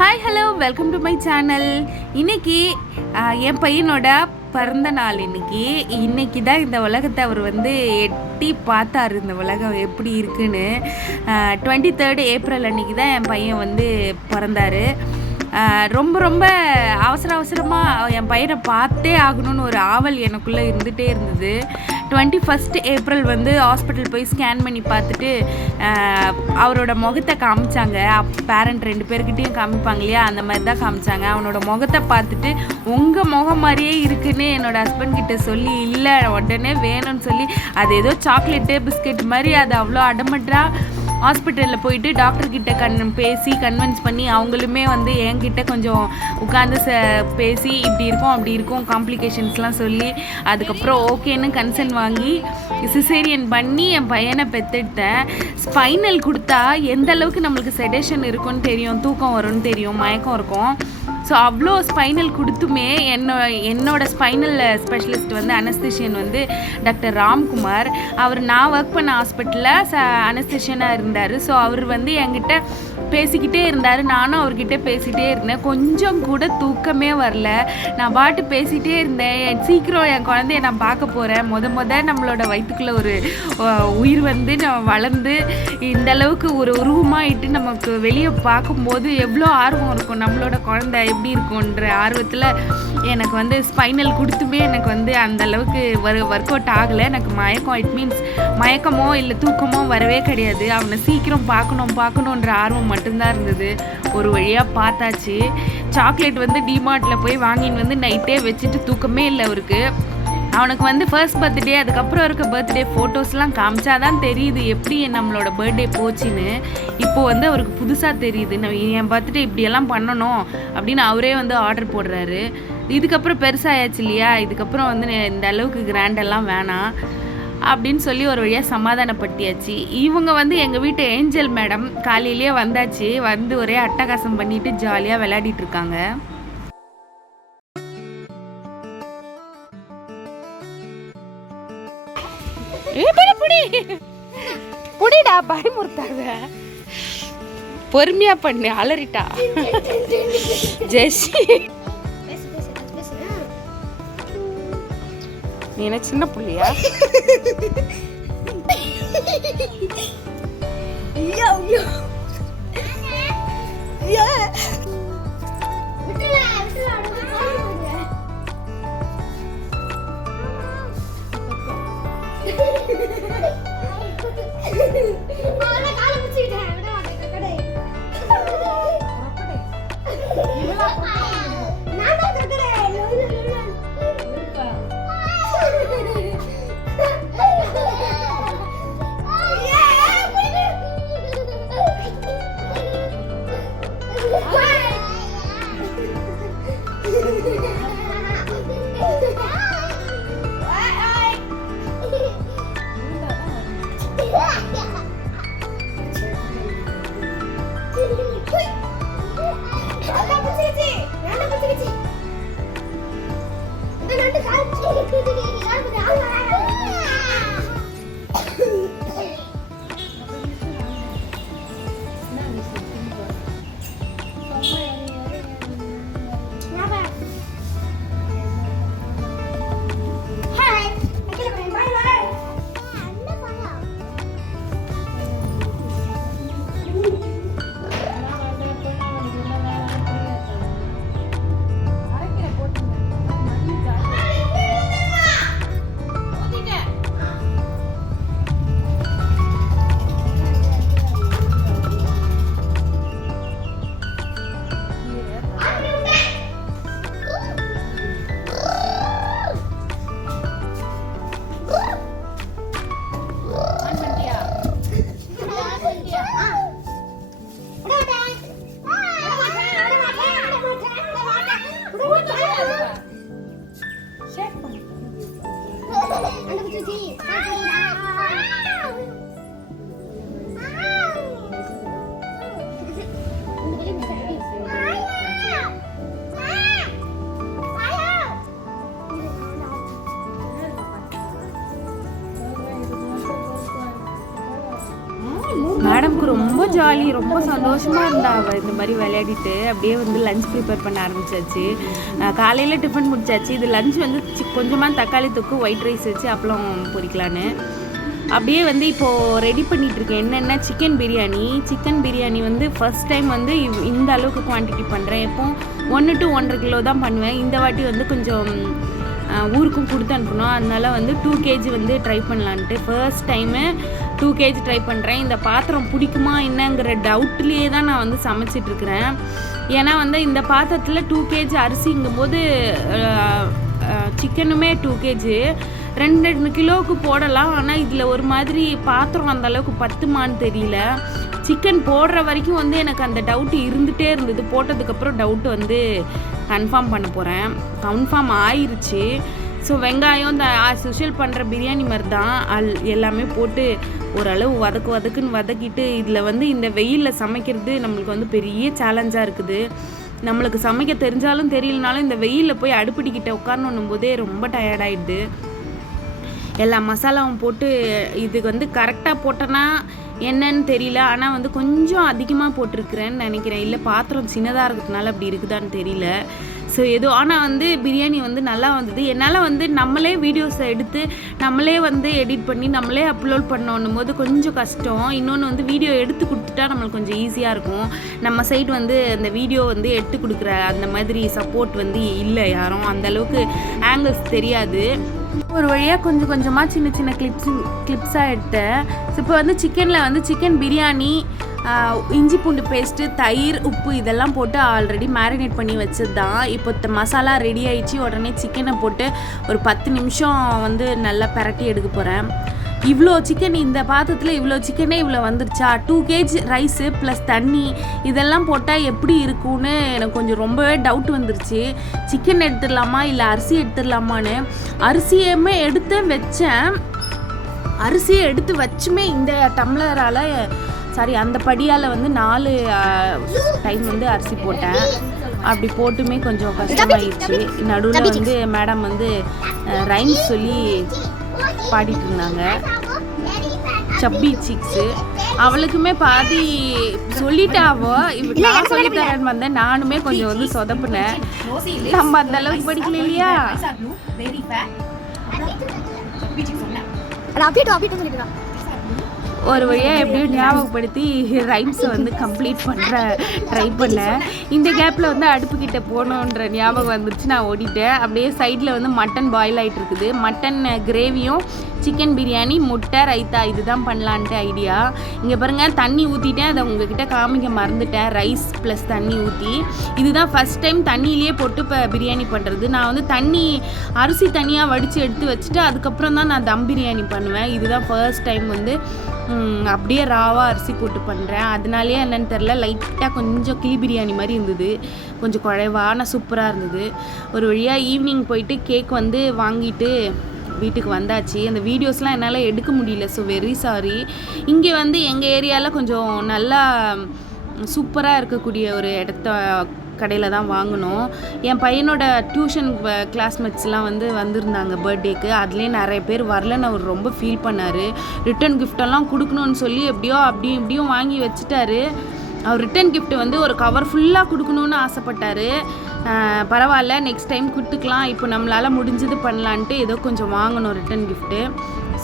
Hi hello welcome to my channel இன்னைக்கு என் பையனோட பிறந்த நாள் இன்னைக்கு. இன்னைக்கு தான் இந்த உலகத்தை அவர் வந்து எட்டி பார்த்தாரு. இந்த உலகம் எப்படி இருக்குன்னு. டுவெண்ட்டி தேர்ட் ஏப்ரல் அன்னைக்கு தான் என் பையன் வந்து பிறந்தாரு. ரொம்ப ரொம்ப அவசர அவசரமாக என் பையனை பார்த்தே ஆகணும்னு ஒரு ஆவல் எனக்குள்ளே இருந்துகிட்டே இருந்தது. டுவெண்ட்டி ஃபஸ்ட் ஏப்ரல் வந்து ஹாஸ்பிட்டல் போய் ஸ்கேன் பண்ணி பார்த்துட்டு அவரோட முகத்தை காமிச்சாங்க. பேரண்ட் ரெண்டு பேர்கிட்டையும் காமிப்பாங்க இல்லையா? அந்த மாதிரி தான் காமிச்சாங்க. அவனோட முகத்தை பார்த்துட்டு உங்கள் முகம் மாதிரியே இருக்குன்னு என்னோடய ஹஸ்பண்ட் கிட்ட சொல்லி இல்லை உடனே வேணும்னு சொல்லி அது ஏதோ சாக்லேட்டு பிஸ்கெட் மாதிரி அது அவ்வளோ அடமட்டாக ஹாஸ்பிட்டலில் போயிட்டு டாக்டர்கிட்ட கண் பேசி கன்வின்ஸ் பண்ணி அவங்களுமே வந்து என்கிட்ட கொஞ்சம் உட்காந்து ச பேசி இப்படி இருக்கும் அப்படி இருக்கும் காம்ப்ளிகேஷன்ஸ்லாம் சொல்லி அதுக்கப்புறம் ஓகேன்னு கன்சென்ட் வாங்கி சிசேரியன் பண்ணி என் பையனை பெற்றெடுத்தேன் ஸ்பைனல் கொடுத்தா எந்த அளவுக்கு நம்மளுக்கு செடேஷன் இருக்கும்னு தெரியும் தூக்கம் வரும்னு தெரியும் மயக்கம் இருக்கும். ஸோ அவ்வளோ ஸ்பைனல் கொடுத்துமே என்னோ என்னோட ஸ்பைனல் ஸ்பெஷலிஸ்ட் வந்து அனஸ்திஷியன் வந்து டாக்டர் ராம்குமார். அவர் நான் ஒர்க் பண்ண ஹாஸ்பிட்டலில் ச அனஸ்திஷியனாக இருந்தார். ஸோ அவர் வந்து என்கிட்ட பேசிக்கிட்டே இருந்தார். நானும் அவர்கிட்ட பேசிகிட்டே இருந்தேன். கொஞ்சம் கூட தூக்கமே வரல. நான் பாட்டு பேசிகிட்டே இருந்தேன். சீக்கிரம் என் குழந்தைய நான் பார்க்க போகிறேன் முத முத நம்மளோட வயிற்றுக்குள்ளே ஒரு உயிர் வந்து நம்ம வளர்ந்து இந்த அளவுக்கு ஒரு உருவமாயிட்டு நமக்கு வெளியே பார்க்கும்போது எவ்வளோ ஆர்வம் இருக்கும். நம்மளோட குழந்தை எப்படி இருக்கும்ன்ற ஆர்வத்தில் எனக்கு வந்து ஸ்பைனல் கொடுத்துமே எனக்கு வந்து அந்தளவுக்கு ஒரு ஒர்க் அவுட் ஆகலை. எனக்கு மயக்கம் இட் மீன்ஸ் மயக்கமோ இல்லை தூக்கமோ வரவே கிடையாது. அவனை சீக்கிரம் பார்க்கணும் பார்க்கணுன்ற ஆர்வம் மட்டும்தான் இருந்தது. ஒரு வழியாக பார்த்தாச்சு. சாக்லேட் வந்து டிமார்ட்டில் போய் வாங்கின்னு வந்து நைட்டே வச்சுட்டு தூக்கமே இல்லை அவருக்கு. அவனுக்கு வந்து ஃபர்ஸ்ட் பர்த்டே அதுக்கப்புறம் இருக்க பர்த்டே ஃபோட்டோஸ்லாம் காமிச்சாதான் தெரியுது எப்படி நம்மளோட பர்த்டே போச்சுன்னு. இப்போ வந்து அவருக்கு புதுசாக தெரியுது. நான் என் பர்த்டே இப்படியெல்லாம் பண்ணணும் அப்படின்னு அவரே வந்து ஆர்டர் போடுறாரு. இதுக்கப்புறம் பெருசாயாச்சு இல்லையா? இதுக்கப்புறம் வந்து இந்த அளவுக்கு கிராண்டெல்லாம் வேணாம் அப்படின்னு சொல்லி ஒரு வழியாக சமாதானப்படுத்தியாச்சு இவங்க வந்து எங்கள் வீட்டு ஏஞ்சல் மேடம் காலையிலேயே வந்தாச்சு. வந்து ஒரே அட்டகாசம் பண்ணிட்டு ஜாலியாக விளையாடிட்டு இருக்காங்க. புடி, புடிடா பயமுறுத்தாத. பொறுமையா பண்ணு அலறிட்டா. ஜெஸ்ஸி நீ என்ன சின்ன புள்ளியா? ஐயோ ஐயோ. மேடம்க்கு ரொம்ப ஜாலி ரொம்ப சந்தோஷமாக இருந்தா அவள் இந்த மாதிரி விளையாடிட்டு அப்படியே வந்து லஞ்ச் ப்ரிப்பேர் பண்ண ஆரம்பிச்சாச்சு. காலையில் டிஃபன் முடிச்சாச்சு. இது லஞ்ச் வந்து கொஞ்சமாக தக்காளி தொக்கு ஒயிட் ரைஸ் வச்சு அப்பளம் பொரிக்கலான்னு. அப்படியே வந்து இப்போது ரெடி பண்ணிகிட்ருக்கேன் என்னென்னா என்னென்ன சிக்கன் பிரியாணி சிக்கன் பிரியாணி வந்து ஃபர்ஸ்ட் டைம் வந்து இவ்- இந்த அளவுக்கு குவான்டிட்டி பண்ணுறேன் எப்போ ஒன்று டு ஒன்றரை கிலோ தான் பண்ணுவேன். இந்த வாட்டி வந்து கொஞ்சம் ஊருக்கும் கொடுத்து அனுப்பணும். அதனால் வந்து டூ கேஜி வந்து ட்ரை பண்ணலான்ட்டு. First time two KG try பண்ணுறேன் இந்த பாத்திரம் பிடிக்குமா என்னங்கிற டவுட்லேயே தான் நான் வந்து சமைச்சிட்டுருக்குறேன். ஏன்னா வந்து இந்த பாத்திரத்தில் டூ கேஜி அரிசிங்கும்போது சிக்கனுமே டூ கேஜி ரெண்டு ரெண்டு கிலோவுக்கு போடலாம். ஆனால் இதில் ஒரு மாதிரி பாத்திரம் அந்த அளவுக்கு பத்துமான்னு தெரியல. சிக்கன் போடுற வரைக்கும் வந்து எனக்கு அந்த டவுட் இருந்துகிட்டே இருந்தது. போட்டதுக்கப்புறம் டவுட் வந்து கன்ஃபார்ம் பண்ண போகிறேன் கன்ஃபார்ம் ஆயிருச்சு. ஸோ வெங்காயம் இந்த சுஷியல் பண்ணுற பிரியாணி மாதிரி தான் அல் எல்லாமே போட்டு ஓரளவு வதக்கு வதக்குன்னு வதக்கிட்டு இதில் வந்து இந்த வெயிலில் சமைக்கிறது நம்மளுக்கு வந்து பெரிய சேலஞ்சாக இருக்குது. நம்மளுக்கு சமைக்க தெரிஞ்சாலும் தெரியலனாலும் இந்த வெயிலில் போய் அடுப்பிடிக்கிட்ட உட்காரணும் போதே ரொம்ப டயர்டாயிடுது எல்லா மசாலாவும் போட்டு இதுக்கு வந்து கரெக்டாக போட்டேன்னா என்னன்னு தெரியல. ஆனால் வந்து கொஞ்சம் அதிகமாக போட்டிருக்கிறேன்னு நினைக்கிறேன். இல்லை பாத்திரம் சின்னதாக இருக்கிறதுனால அப்படி இருக்குதான்னு தெரியல. ஸோ ஏதோ ஆனால் வந்து பிரியாணி வந்து நல்லா வந்தது. என்னால் வந்து நம்மளே வீடியோஸை எடுத்து நம்மளே வந்து எடிட் பண்ணி நம்மளே அப்லோட் பண்ணணும் போது கொஞ்சம் கஷ்டம். இன்னொன்று வந்து வீடியோ எடுத்து கொடுத்துட்டா நம்மளுக்கு கொஞ்சம் ஈஸியாக இருக்கும். நம்ம சைட் வந்து அந்த வீடியோ வந்து எடுத்து கொடுக்குற அந்த மாதிரி சப்போர்ட் வந்து இல்லை யாரும். அந்த அளவுக்கு ஆங்கிள்ஸ் தெரியாது. ஒரு வழியாக கொஞ்சம் கொஞ்சமாக சின்ன சின்ன கிளிப்ஸ் கிளிப்ஸாக எடுத்தேன். ஸோ இப்போ வந்து சிக்கனில் வந்து சிக்கன் பிரியாணி இஞ்சி பூண்டு பேஸ்ட்டு தயிர் உப்பு இதெல்லாம் போட்டு ஆல்ரெடி மேரினேட் பண்ணி வச்சது தான் இப்போ மசாலா ரெடி ஆயிடுச்சு. உடனே சிக்கனை போட்டு ஒரு பத்து நிமிஷம் வந்து நல்லா பிரட்டி எடுக்க போகிறேன் இவ்வளோ சிக்கன் இந்த பாத்திரத்தில் இவ்வளோ சிக்கனே இவ்வளோ வந்துருச்சா? டூ கேஜ் ரைஸு ப்ளஸ் தண்ணி இதெல்லாம் போட்டால் எப்படி இருக்கும்னு எனக்கு கொஞ்சம் ரொம்பவே டவுட் வந்துருச்சு. சிக்கன் எடுத்துடலாமா? இல்லை அரிசி எடுத்துடலாமான்னு. அரிசியுமே எடுத்து வச்சேன். அரிசியை எடுத்து வச்சுமே இந்த டம்ளரால் சாரி அந்த படியால் வந்து நாலு டைம் வந்து அரிசி போட்டேன். அப்படி போட்டுமே கொஞ்சம் கஷ்டமாயிடுச்சு நடுவில் வந்து மேடம் வந்து ரைம்ஸ் சொல்லி பாடிட்டு இருந்தாங்க சப்பி சிக்ஸு அவளுக்குமே பாதி சொல்லிட்டாவோ நான் சொல்லித்தரேன்னு வந்தேன். நானுமே கொஞ்சம் வந்து சொதப்புனேன். நம்ம அந்த அளவுக்கு படிக்கல இல்லையா அது அப்படியே அப்படியே சொல்லிட்டு ஒரு வழியாக எப்படியும் ஞாபகப்படுத்தி ரைம்ஸை வந்து கம்ப்ளீட் பண்ணுற ட்ரை பண்ணேன். இந்த கேப்பில் வந்து அடுப்புக்கிட்ட போகணுன்ற ஞாபகம் வந்துருச்சு. நான் ஓடிட்டேன். அப்படியே சைடில் வந்து மட்டன் பாயில் ஆகிட்டு இருக்குது. மட்டன் கிரேவியும் சிக்கன் பிரியாணி முட்டை ரைத்தா இதுதான் பண்ணலான்ட்டு ஐடியா இங்கே பாருங்கள் தண்ணி ஊற்றிட்டேன் அதை உங்ககிட்ட காமிக்க மறந்துட்டேன். ரைஸ் ப்ளஸ் தண்ணி ஊற்றி இதுதான் ஃபஸ்ட் டைம் தண்ணியிலேயே போட்டு இப்போ பிரியாணி பண்ணுறது நான் வந்து தண்ணி அரிசி தனியாக வடித்து எடுத்து வச்சுட்டு அதுக்கப்புறம் தான் நான் தம் பிரியாணி பண்ணுவேன். இதுதான் ஃபர்ஸ்ட் டைம் வந்து அப்படியே ராவாக அரிசி போட்டு பண்ணுறேன் அதனாலேயே என்னென்னு தெரில லைட்டாக கொஞ்சம் கிளி பிரியாணி மாதிரி இருந்தது. கொஞ்சம் குழைவான சூப்பராக இருந்தது. ஒரு வழியாக ஈவினிங் போயிட்டு கேக் வந்து வாங்கிட்டு வீட்டுக்கு வந்தாச்சு. அந்த வீடியோஸ்லாம் என்னால் எடுக்க முடியல. ஸோ வெரி சாரி இங்கே வந்து எங்கள் ஏரியாவில் கொஞ்சம் நல்லா சூப்பராக இருக்கக்கூடிய ஒரு இடத்த கடையில் தான் வாங்கினோம். என் பையனோட டியூஷன் கிளாஸ்மேட்ஸ்லாம் வந்து வந்திருந்தாங்க பர்த்டேக்கு அதுலேயே நிறைய பேர் வரலன்னு அவர் ரொம்ப ஃபீல் பண்ணார். ரிட்டன் கிஃப்டெல்லாம் கொடுக்கணும்னு சொல்லி எப்படியோ அப்படியும் இப்படியும் வாங்கி வச்சுட்டாரு. அவர் ரிட்டன் கிஃப்ட் வந்து ஒரு கவர் ஃபுல்லாக கொடுக்கணும்னு ஆசைப்பட்டாரு. பரவாயில்ல நெக்ஸ்ட் டைம் கொடுத்துக்கலாம். இப்போ நம்மளால் முடிஞ்சது பண்ணலான்ட்டு ஏதோ கொஞ்சம் வாங்கணும் ரிட்டன் கிஃப்ட்டு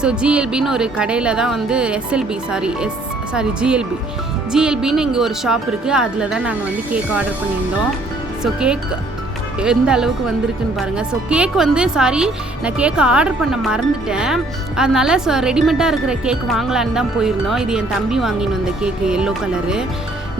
ஸோ ஜிஎல்பின்னு ஒரு கடையில் தான் வந்து SLB sorry S sorry GLB ஜிஎல்பின்னு இங்கே ஒரு ஷாப் இருக்குது அதில் தான் நாங்கள் வந்து கேக் ஆர்டர் பண்ணியிருந்தோம். ஸோ கேக் எந்த அளவுக்கு வந்திருக்குன்னு பாருங்கள் ஸோ கேக் வந்து சாரி நான் கேக் ஆர்டர் பண்ண மறந்துட்டேன். அதனால ஸோ ரெடிமேடாக இருக்கிற கேக் வாங்கலான்னு தான் போயிருந்தோம். இது என் தம்பி வாங்கின்னு வந்த கேக்கு எல்லோ கலரு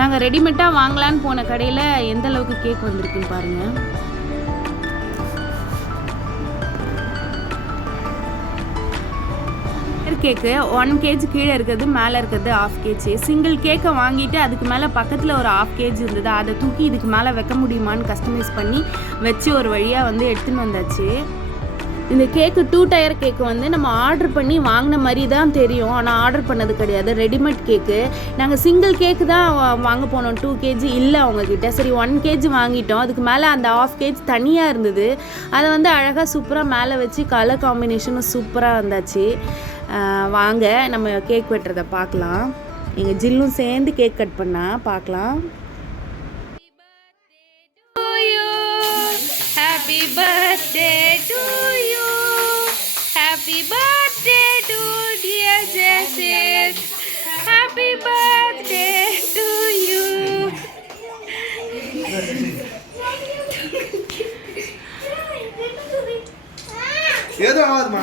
நாங்கள் ரெடிமேடாக வாங்கலான்னு போன கடையில் எந்த அளவுக்கு கேக் வந்திருக்குன்னு பாருங்கள் கேக்கு ஒன் கேஜி கீழே இருக்கிறது மேலே இருக்கிறது ஆஃப் கேஜி சிங்கிள் கேக்கை வாங்கிட்டு அதுக்கு மேலே பக்கத்தில் ஒரு ஆஃப் கேஜி இருந்தது. அதை தூக்கி இதுக்கு மேலே வைக்க முடியுமான்னு கஸ்டமைஸ் பண்ணி வச்சு ஒரு வழியாக வந்து எடுத்துன்னு வந்தாச்சு. இந்த கேக்கு டூ டயர் கேக்கு வந்து நம்ம ஆர்டர் பண்ணி வாங்கின மாதிரி தான் தெரியும். ஆனால் ஆர்டர் பண்ணது கிடையாது. ரெடிமேட் கேக்கு நாங்கள் சிங்கிள் கேக்கு தான் வாங்க போனோம். டூ கேஜி இல்லை அவங்கக்கிட்ட சரி ஒன் கேஜி வாங்கிட்டோம். அதுக்கு மேலே அந்த ஆஃப் கேஜ் தனியாக இருந்தது. அதை வந்து அழகாக சூப்பராக மேலே வச்சு கலர் காம்பினேஷனும் சூப்பராக வந்தாச்சு. வாங்க நம்ம கேக் வெட்டுறதை பார்க்கலாம். எங்கள் ஜில்லும் சேர்ந்து கேக் கட் பண்ணால் பார்க்கலாம். Happy birthday to you happy birthday to dear Jesis happy birthday to you ஏதோ ஆகுதுமா?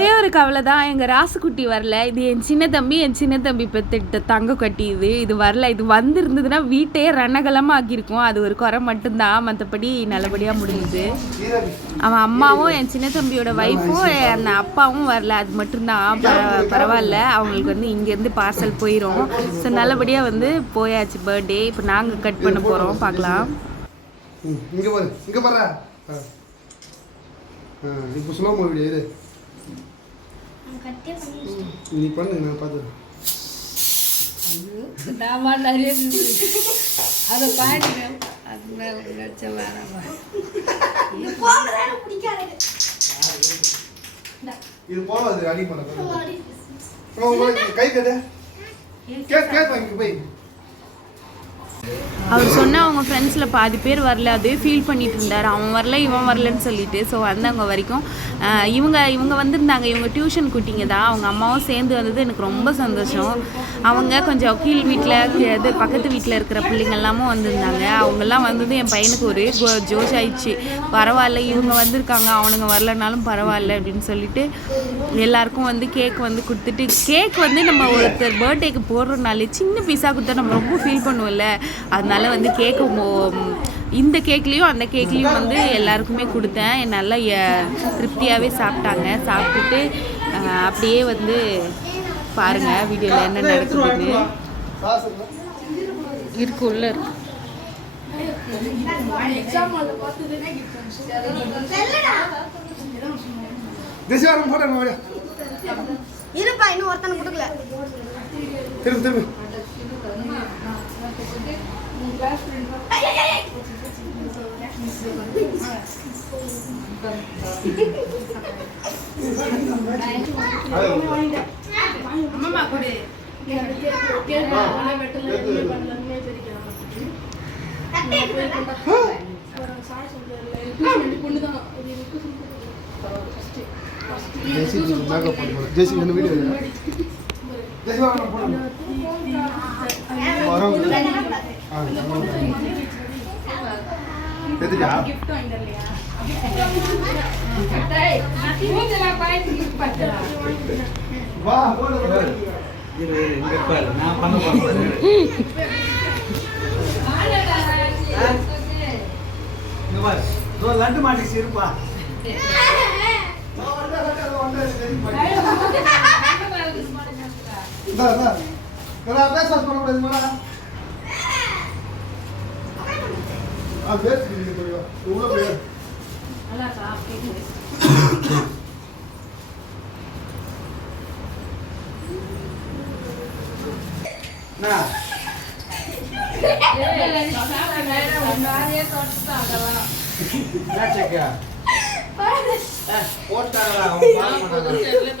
ஒரே ஒரு கவலை தான் எங்கள் ராசுக்குட்டி வரல. இது என் சின்ன தம்பி என் சின்ன தம்பி பெத்துட்ட தங்க கட்டி இது. இது வரல. இது வந்திருந்ததுன்னா வீட்டையே ரணகலமாக ஆக்கியிருக்கும் அது ஒரு குறை மட்டும்தான். மற்றபடி நல்லபடியாக முடிஞ்சுது. அவன் அம்மாவும் என் சின்ன தம்பியோட ஒய்ஃபும் அந்த அப்பாவும் வரல. அது மட்டும்தான். பரவாயில்ல. அவங்களுக்கு வந்து இங்கேருந்து பார்சல் போயிடும் ஸோ நல்லபடியாக வந்து போயாச்சு பர்த்டே இப்போ நாங்கள் கட் பண்ண போகிறோம் பார்க்கலாம். இங்கே பாரு. பாரு. இப்போ ஸ்லோ மூவி இது கட்டே பண்ணி நீ பண்ணு நான் பார்த்து அதை பாடுறேன் அது போங்கடா பிடிக்காது. இது போகாது அடி பண்ண கை கட்டு. கேஸ் கேஸ் வாங்கி போய். அவர் சொன்ன அவங்க ஃப்ரெண்ட்ஸில் பாதி பேர் வரல அதே ஃபீல் பண்ணிட்டு இருந்தார். அவன் வரல இவன் வரலன்னு சொல்லிட்டு. ஸோ வந்தவங்க வரைக்கும் இவங்க இவங்க வந்திருந்தாங்க. இவங்க டியூஷன் குட்டிங்க தான். அவங்க அம்மாவும் சேர்ந்து வந்தது எனக்கு ரொம்ப சந்தோஷம். அவங்க கொஞ்சம் கீழ் வீட்டில் இது பக்கத்து வீட்டில் இருக்கிற பிள்ளைங்க எல்லாமும் வந்திருந்தாங்க. அவங்கெல்லாம் வந்தது என் பையனுக்கு ஒரே ஜோஷ் ஆயிடுச்சு. பரவாயில்ல இவங்க வந்திருக்காங்க. அவனுங்க வரலனாலும் பரவாயில்ல அப்படின்னு சொல்லிட்டு எல்லாருக்கும் வந்து கேக் வந்து கொடுத்துட்டு கேக் வந்து நம்ம ஒருத்தர் பர்த்டேக்கு போடுறதுனாலே சின்ன பீஸாக கொடுத்தா நம்ம ரொம்ப ஃபீல் பண்ணுவோம்ல. அதனால வந்து கேக்கு இந்த கேக்லேயும் அந்த கேக்லேயும் வந்து எல்லாருக்குமே கொடுத்தேன். நல்லா திருப்தியாகவே சாப்பிட்டாங்க. சாப்பிட்டுட்டு அப்படியே வந்து பாருங்க வீடியோவில் என்ன நடக்குதுன்னு. இருக்கு உள்ள இருக்கு. இருப்பா இன்னும் ஒருத்தனை கொடுக்கல. திரும்பி திரும்பி. அம்மா கொடு ஜெய்சி மேக்கப் என்ன லட்டு மாட்டிச்சு இருப்பா இந்தா இந்தா இதா பேச பண்ணக்கூடாது மேடா ஆ பேசி நீங்க போய் உள்ள போய் என்ன செக்கா போட்டாங்களா அவங்க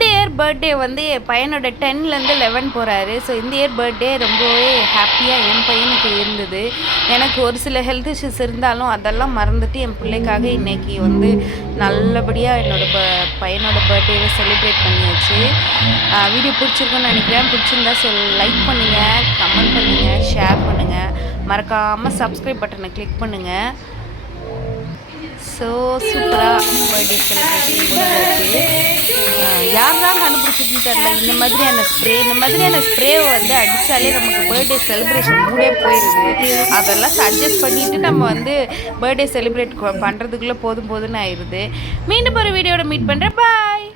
பர்த்டே வந்து என் பையனோட டென்லேருந்து லெவன் போகிறாரு ஸோ இந்த இயர் பர்த்டே ரொம்பவே ஹாப்பியாக என் பையனுக்கு இருந்தது. எனக்கு ஒரு சில ஹெல்த் இஷ்யூஸ் இருந்தாலும் அதெல்லாம் மறந்துட்டு என் பிள்ளைக்காக இன்னைக்கு வந்து நல்லபடியாக என்னோட ப பையனோட பர்த்டேவை செலிப்ரேட் பண்ணியாச்சு. வீடியோ பிடிச்சிருக்குன்னு நினைக்கிறேன். பிடிச்சிருந்தா சொல் லைக் பண்ணுங்கள் கமெண்ட் பண்ணுங்கள் ஷேர் பண்ணுங்கள் மறக்காமல் சப்ஸ்கிரைப் பட்டனை கிளிக் பண்ணுங்கள் ஸோ சூப்பராக பர்த்டே செலிப்ரேஷன் யார் தான் கண்டுபிடிச்சதுன்னு தெரியல. இந்த மாதிரியான ஸ்ப்ரே இந்த மாதிரியான ஸ்ப்ரேவை வந்து அடித்தாலே நமக்கு பர்த்டே செலிப்ரேஷன் கூட போயிடுது. அதெல்லாம் சஜஸ்ட் பண்ணிவிட்டு நம்ம வந்து பர்த்டே செலிப்ரேட் பண்ணுறதுக்குள்ளே போதும் போதும்னு ஆயிடுது. மீண்டும் ஒரு வீடியோட மீட் பண்ணுறேன் பாய்